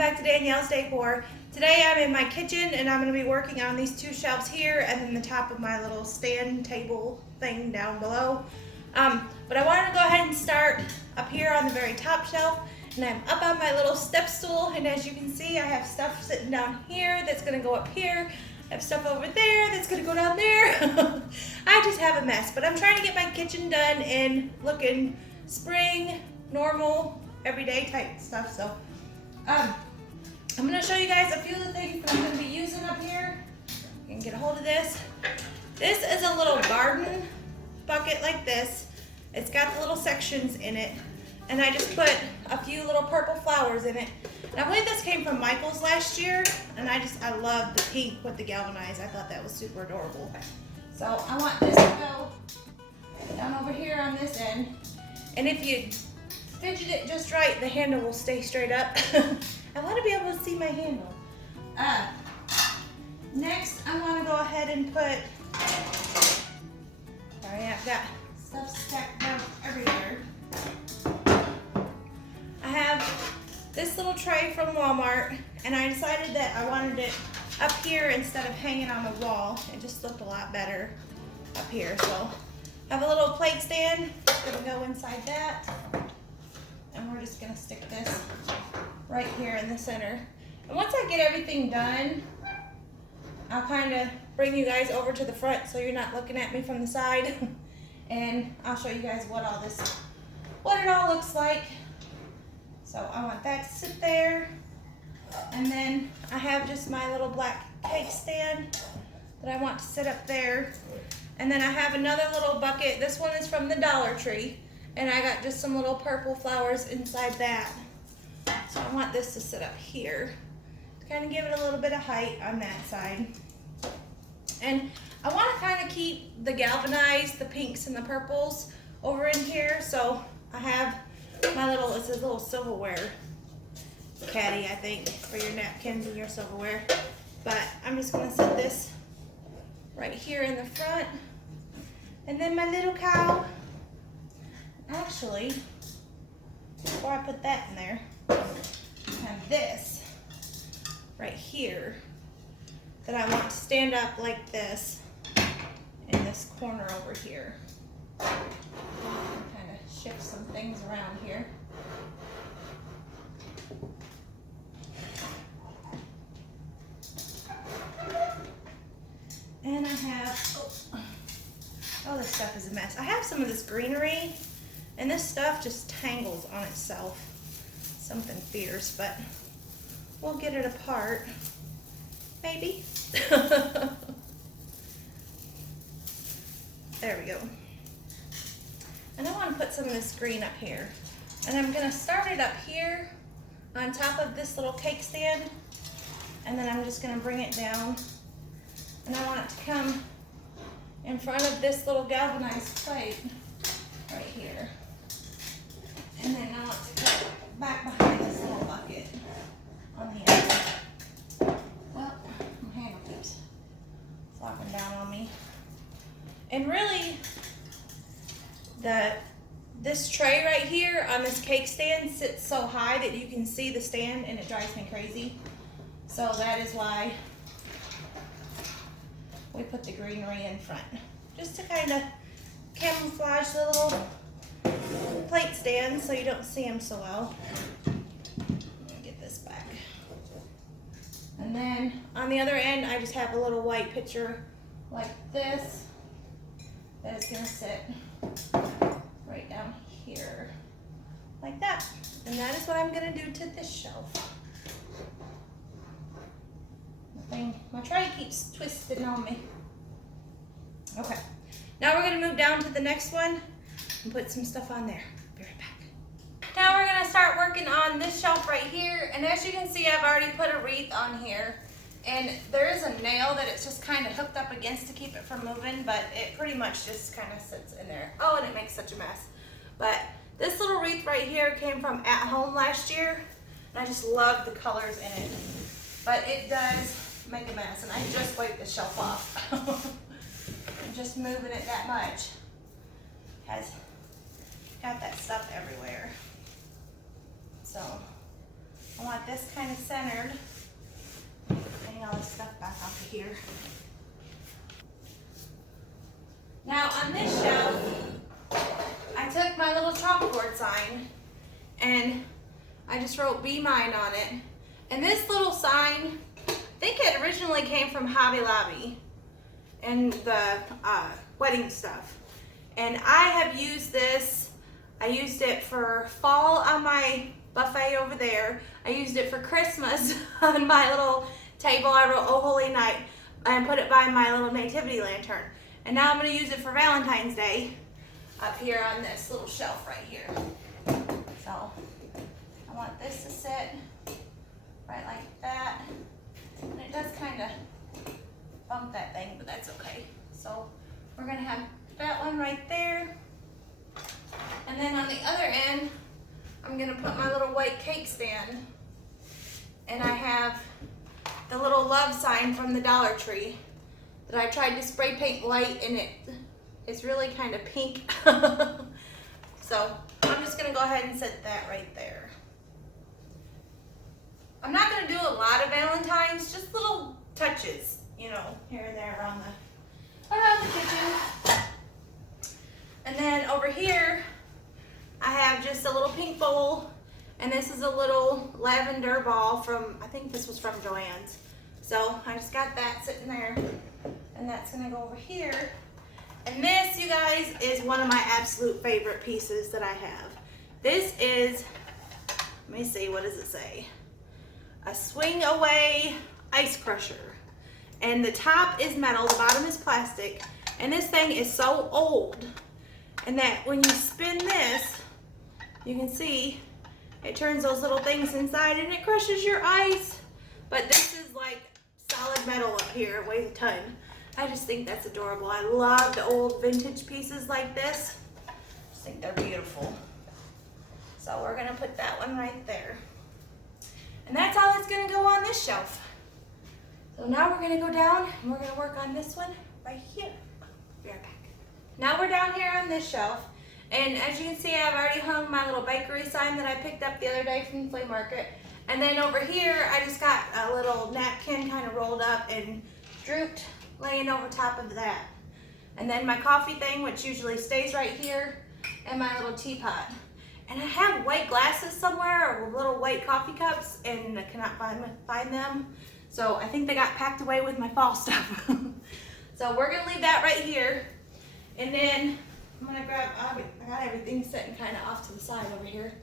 back to Danielle's Decor. Today I'm in my kitchen and I'm going to be working on these two shelves here and then the top of my little stand table thing down below. But I wanted to go ahead and start up here on the very top shelf, and I'm up on my little step stool, and as you can see I have stuff sitting down here that's going to go up here. I have stuff over there that's going to go down there. I just have a mess, but I'm trying to get my kitchen done and looking spring, normal, everyday type stuff. So I'm going to show you guys a few of the things that I'm going to be using up here. You can get a hold of this. This is a little garden bucket like this. It's got the little sections in it, and I just put a few little purple flowers in it. And I believe this came from Michael's last year, and I love the pink with the galvanized. I thought that was super adorable. So I want this to go down over here on this end. And if you fidget it just right, the handle will stay straight up. I want to be able to see my handle. Next, I want to go ahead and put, sorry, I've got stuff stacked down everywhere. I have this little tray from Walmart, and I decided that I wanted it up here instead of hanging on the wall. It just looked a lot better up here. So I have a little plate stand. It's going to go inside that. And we're just going to stick this right here in the center. And once I get everything done, I'll kind of bring you guys over to the front so you're not looking at me from the side. And I'll show you guys what it all looks like. So I want that to sit there. And then I have just my little black cake stand that I want to sit up there. And then I have another little bucket. This one is from the Dollar Tree. And I got just some little purple flowers inside that. So I want this to sit up here to kind of give it a little bit of height on that side. And I want to kind of keep the galvanized, the pinks and the purples over in here. So I have my little, it's a little silverware caddy, I think, for your napkins and your silverware. But I'm just going to set this right here in the front. And then my little cow. Actually, before I put that in there, I have this right here that I want to stand up like this in this corner over here. Kind of shift some things around here. And I have, oh, this stuff is a mess. I have some of this greenery, and this stuff just tangles on itself. Something fierce, but we'll get it apart, maybe. There we go. And I want to put some of this green up here. And I'm going to start it up here on top of this little cake stand. And then I'm just going to bring it down. And I want it to come in front of this little galvanized plate right here. And then I want to go back behind this little bucket on the end. Well, my handle keeps flopping down on me. And really, this tray right here on this cake stand sits so high that you can see the stand, and it drives me crazy. So that is why we put the greenery in front, just to kind of camouflage the little plate stands so you don't see them so well. Let me get this back. And then on the other end, I just have a little white pitcher like this that is going to sit right down here like that. And that is what I'm going to do to this shelf. My tray keeps twisting on me. Okay, now we're going to move down to the next one and put some stuff on there. Be right back. Now we're going to start working on this shelf right here. And as you can see, I've already put a wreath on here. And there is a nail that it's just kind of hooked up against to keep it from moving, but it pretty much just kind of sits in there. Oh, and it makes such a mess. But this little wreath right here came from At Home last year, and I just love the colors in it. But it does make a mess, and I just wiped the shelf off. I'm just moving it that much. Has got that stuff everywhere. So I want this kind of centered. Getting all this stuff back off of here. Now on this shelf, I took my little chalkboard sign and I just wrote "Be Mine" on it. And this little sign, I think it originally came from Hobby Lobby and the wedding stuff. And I have used this. I used it for fall on my buffet over there. I used it for Christmas on my little table. I wrote "Oh Holy Night" and put it by my little nativity lantern. And now I'm going to use it for Valentine's Day up here on this little shelf right here. So I want this to sit right like that. And it does kind of bump that thing, but that's okay. So we're going to have that one right there. And then on the other end, I'm going to put my little white cake stand. And I have the little love sign from the Dollar Tree that I tried to spray paint white, and it's really kind of pink. So I'm just going to go ahead and set that right there. I'm not going to do a lot of Valentines, just little touches, you know, here and there around the kitchen. And then over here, I have just a little pink bowl, and this is a little lavender ball from, I think this was from Joann's. So I just got that sitting there, and that's gonna go over here. And this, you guys, is one of my absolute favorite pieces that I have. This is, let me see, what does it say? A swing away ice crusher. And the top is metal, the bottom is plastic. And this thing is so old, and that when you spin this, you can see it turns those little things inside and it crushes your ice. But this is like solid metal up here, it weighs a ton. I just think that's adorable. I love the old vintage pieces like this. I just think they're beautiful. So we're gonna put that one right there. And that's all that's gonna go on this shelf. So now we're gonna go down and we're gonna work on this one right here. Be right back. Now we're down here on this shelf. And as you can see, I've already hung my little bakery sign that I picked up the other day from the flea market. And then over here, I just got a little napkin kind of rolled up and drooped, laying over top of that. And then my coffee thing, which usually stays right here, and my little teapot. And I have white glasses somewhere, or little white coffee cups, and I cannot find them. So I think they got packed away with my fall stuff. So we're gonna leave that right here. And then I'm gonna grab, I got everything sitting kind of off to the side over here.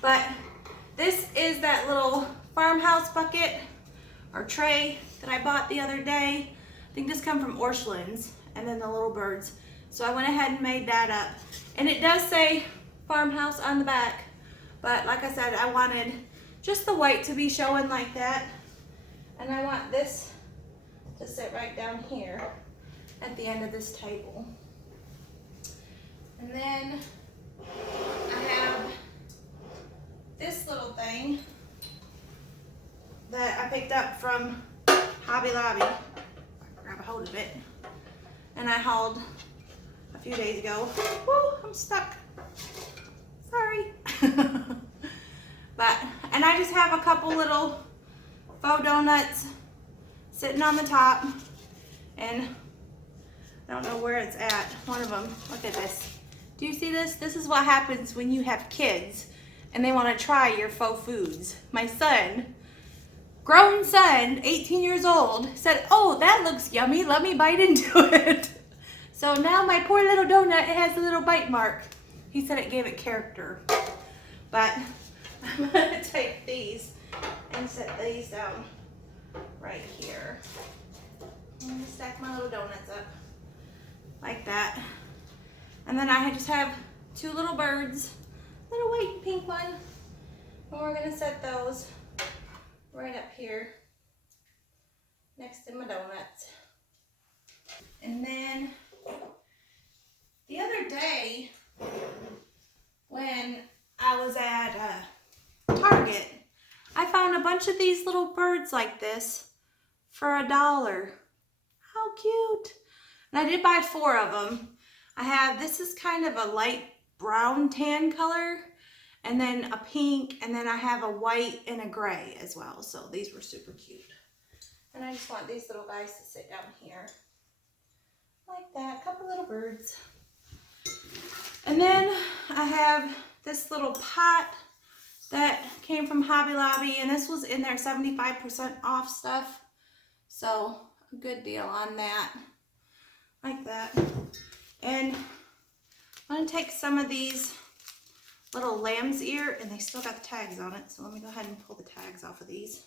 But this is that little farmhouse bucket or tray that I bought the other day. I think this come from Orscheln's, and then the little birds. So I went ahead and made that up. And it does say farmhouse on the back. But like I said, I wanted just the white to be showing like that. And I want this to sit right down here at the end of this table. And then I have this little thing that I picked up from Hobby Lobby. Grab a hold of it. And I hauled a few days ago. Woo, I'm stuck. Sorry. And I just have a couple little faux donuts sitting on the top. And I don't know where it's at. One of them, look at this. Do you see this? This is what happens when you have kids and they want to try your faux foods. My son, grown son, 18 years old, said, "Oh, that looks yummy. Let me bite into it." So now my poor little donut, it has a little bite mark. He said it gave it character. But I'm going to take these and set these down right here. I'm going to stack my little donuts up like that. And then I just have two little birds, little white and pink one. And we're gonna set those right up here next to my donuts. And then the other day when I was at Target, I found a bunch of these little birds like this for $1. How cute. And I did buy 4 of them. I have, this is kind of a light brown tan color, and then a pink, and then I have a white and a gray as well. So these were super cute. And I just want these little guys to sit down here like that. A couple little birds. And then I have this little pot that came from Hobby Lobby, and this was in their 75% off stuff. So a good deal on that, like that. And I'm gonna take some of these little lamb's ear, and they still got the tags on it. So let me go ahead and pull the tags off of these.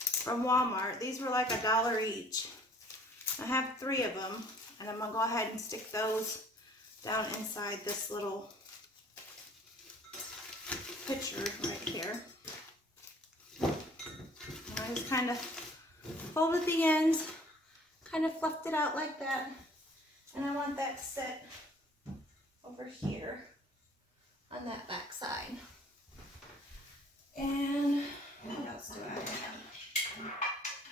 From Walmart. These were like $1 each. I have 3 of them, and I'm gonna go ahead and stick those down inside this little pitcher right here. And I just kind of folded the ends, kind of fluffed it out like that, and I want that to sit over here on that back side. And what else do I have?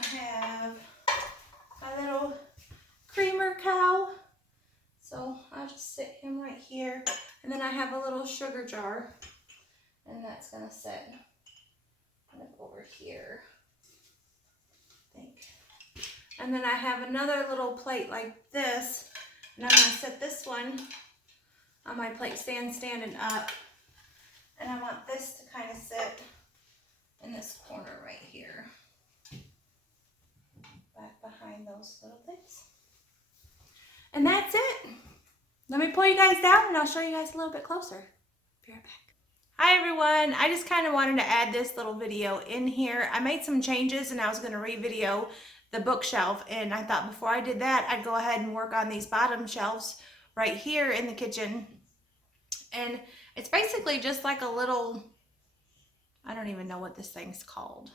I have a little creamer cow. So I'll just sit him right here. And then I have a little sugar jar. And that's going to sit kind of over here, I think. And then I have another little plate like this. And I'm going to set this one on my plate stand standing up. And I want this to kind of sit in this corner right here. Back behind those little things. And that's it. Let me pull you guys down and I'll show you guys a little bit closer. Be right back. Hi everyone. I just kind of wanted to add this little video in here. I made some changes and I was going to re-video the bookshelf, and I thought before I did that I'd go ahead and work on these bottom shelves right here in the kitchen. And it's basically just like a little, I don't even know what this thing's called,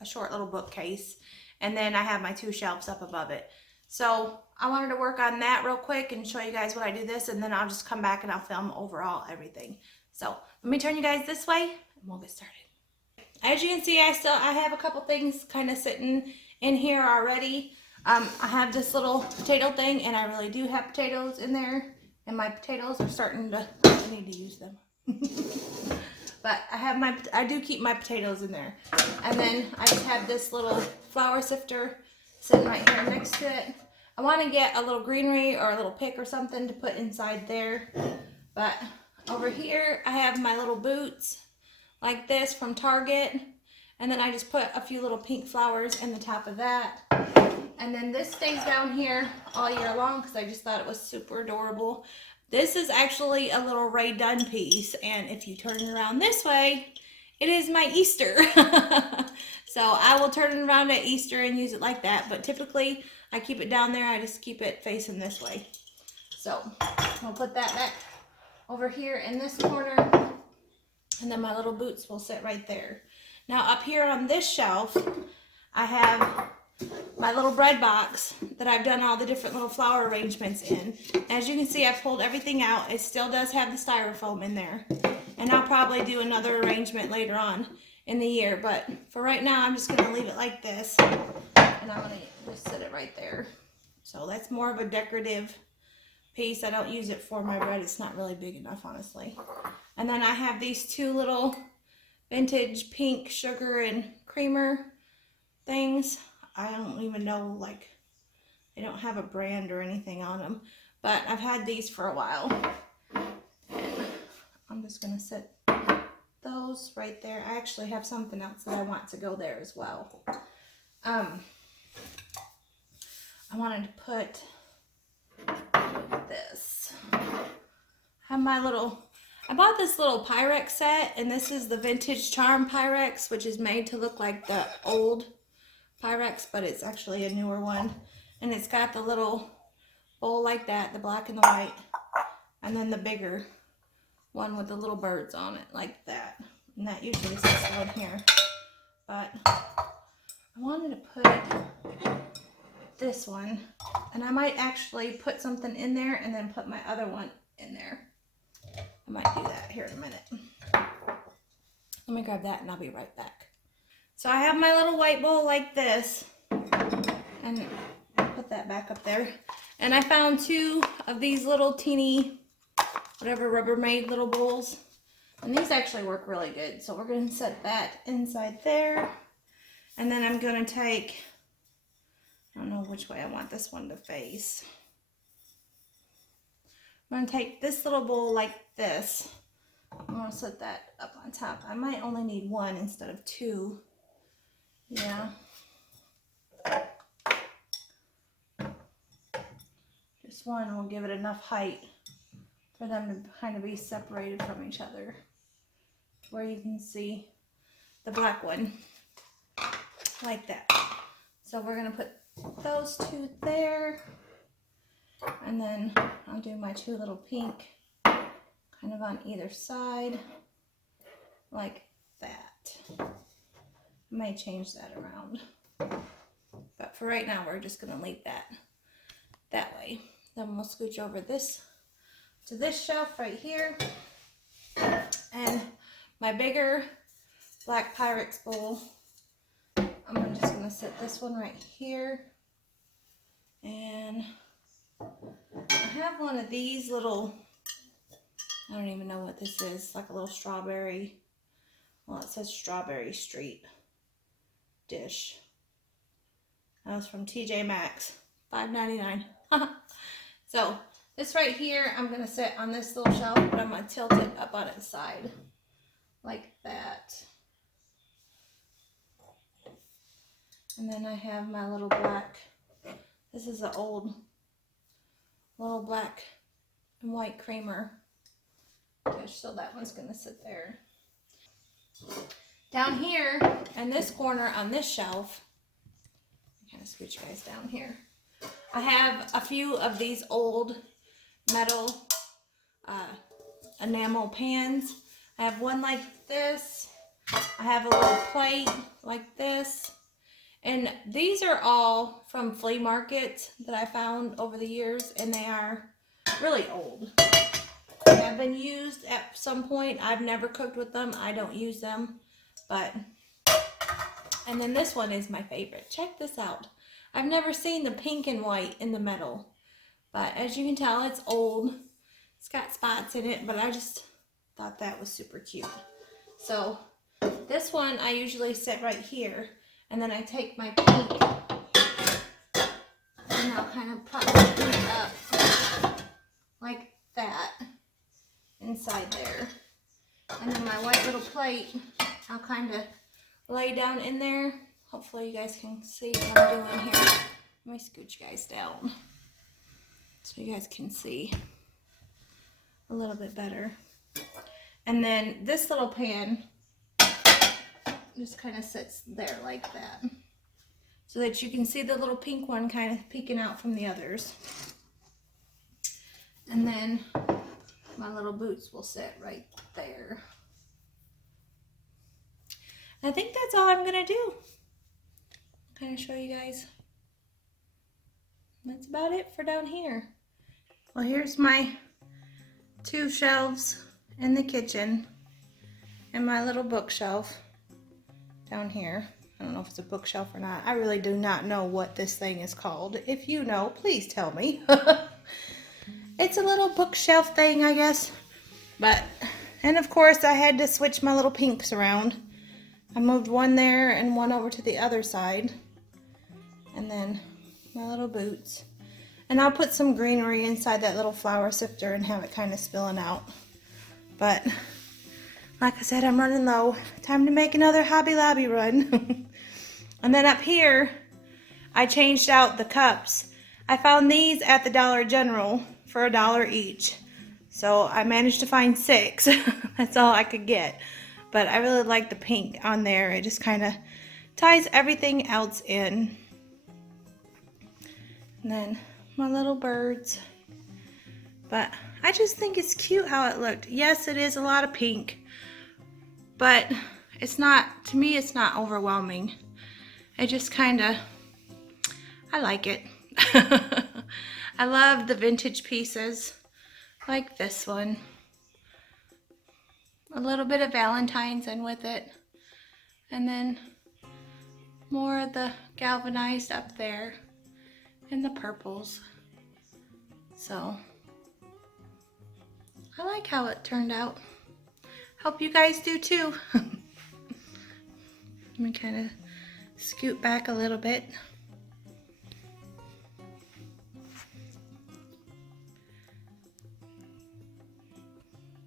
a short little bookcase. And then I have my 2 shelves up above it. So I wanted to work on that real quick and show you guys what I do this, and then I'll just come back and I'll film overall everything. So let me turn you guys this way and we'll get started. As you can see, I have a couple things kind of sitting in here already. I have this little potato thing, and I really do have potatoes in there, and my potatoes are starting to, I need to use them. But I do keep my potatoes in there. And then I just have this little flour sifter sitting right here next to it. I want to get a little greenery or a little pick or something to put inside there. But over here, I have my little boots like this from Target. And then I just put a few little pink flowers in the top of that. And then this stays down here all year long because I just thought it was super adorable. This is actually a little Ray Dunn piece, and if you turn it around this way, it is my Easter. So I will turn it around at Easter and use it like that, but typically I keep it down there. I just keep it facing this way. So I'll put that back over here in this corner, and then my little boots will sit right there. Now up here on this shelf, I have my little bread box that I've done all the different little flower arrangements in. As you can see, I've pulled everything out. It still does have the styrofoam in there. And I'll probably do another arrangement later on in the year. But for right now, I'm just going to leave it like this. And I'm going to just sit it right there. So that's more of a decorative piece. I don't use it for my bread. It's not really big enough, honestly. And then I have these 2 little vintage pink sugar and creamer things. I don't even know, like, they don't have a brand or anything on them, but I've had these for a while. And I'm just going to set those right there. I actually have something else that I want to go there as well. I wanted to put this. I bought this little Pyrex set, and this is the Vintage Charm Pyrex, which is made to look like the old Pyrex, but it's actually a newer one. And it's got the little bowl like that, the black and the white, and then the bigger one with the little birds on it like that. And that usually sits down here. But I wanted to put this one, and I might actually put something in there and then put my other one in there. I might do that here in a minute. Let me grab that and I'll be right back. So I have my little white bowl like this, and put that back up there. And I found 2 of these little teeny, whatever, Rubbermaid little bowls And these actually work really good. So we're going to set that inside there. And then I'm going to take, I don't know which way I want this one to face. I'm going to take this little bowl like this. I'm going to set that up on top. I might only need one instead of two. Yeah. Just one will give it enough height for them to kind of be separated from each other. Where you can see the black one. Like that. So we're going to put those two there. And then I'll do my two little pink kind of on either side. Like that. I might change that around. But for right now, we're just going to leave that way. Then we'll scooch over this to this shelf right here. And my bigger Black Pyrex bowl, I'm just going to set this one right here. And I have one of these little, I don't even know what this is, like a little strawberry, well, it says Strawberry Street dish. That was from TJ Maxx, $5.99. So this right here, I'm going to set on this little shelf, but I'm going to tilt it up on its side, like that. And then I have my little black, this is an old little black and white creamer dish, so that one's going to sit there. Down here, in this corner on this shelf, kind of scooch you guys down here, I have a few of these old metal enamel pans. I have one like this. I have a little plate like this. And these are all from flea markets that I found over the years, and they are really old. They have been used at some point. I've never cooked with them. I don't use them. But, and then this one is my favorite. Check this out. I've never seen the pink and white in the metal. But as you can tell, it's old. It's got spots in it, but I just thought that was super cute. So this one I usually set right here. And then I take my pink and I'll kind of prop my pink up like that inside there. And then my white little plate, I'll kind of lay down in there. Hopefully you guys can see what I'm doing here. Let me scoot you guys down so you guys can see a little bit better. And then this little pan just kind of sits there like that, so that you can see the little pink one kind of peeking out from the others. And then my little boots will sit right there. I think that's all I'm gonna do. Kind of show you guys. That's about it for down here. Well, here's my two shelves in the kitchen and my little bookshelf down here. I don't know if it's a bookshelf or not. I really do not know what this thing is called. If you know, please tell me. It's a little bookshelf thing, I guess. But, and of course I had to switch my little pinks around. I moved one there and one over to the other side. And then my little boots. And I'll put some greenery inside that little flower sifter and have it kind of spilling out. But like I said, I'm running low. Time to make another Hobby Lobby run. And then up here, I changed out the cups. I found these at the Dollar General for $1 each. So I managed to find 6. That's all I could get. But I really like the pink on there. It just kind of ties everything else in. And then my little birds. But I just think it's cute how it looked. Yes, it is a lot of pink. But it's not, to me, it's not overwhelming. It just kind of, I like it. I love the vintage pieces, like this one. A little bit of Valentines in with it. And then more of the galvanized up there. And the purples. So, I like how it turned out. Hope you guys do too. Let me kind of scoot back a little bit.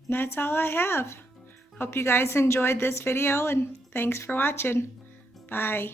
And that's all I have. Hope you guys enjoyed this video, and thanks for watching. Bye.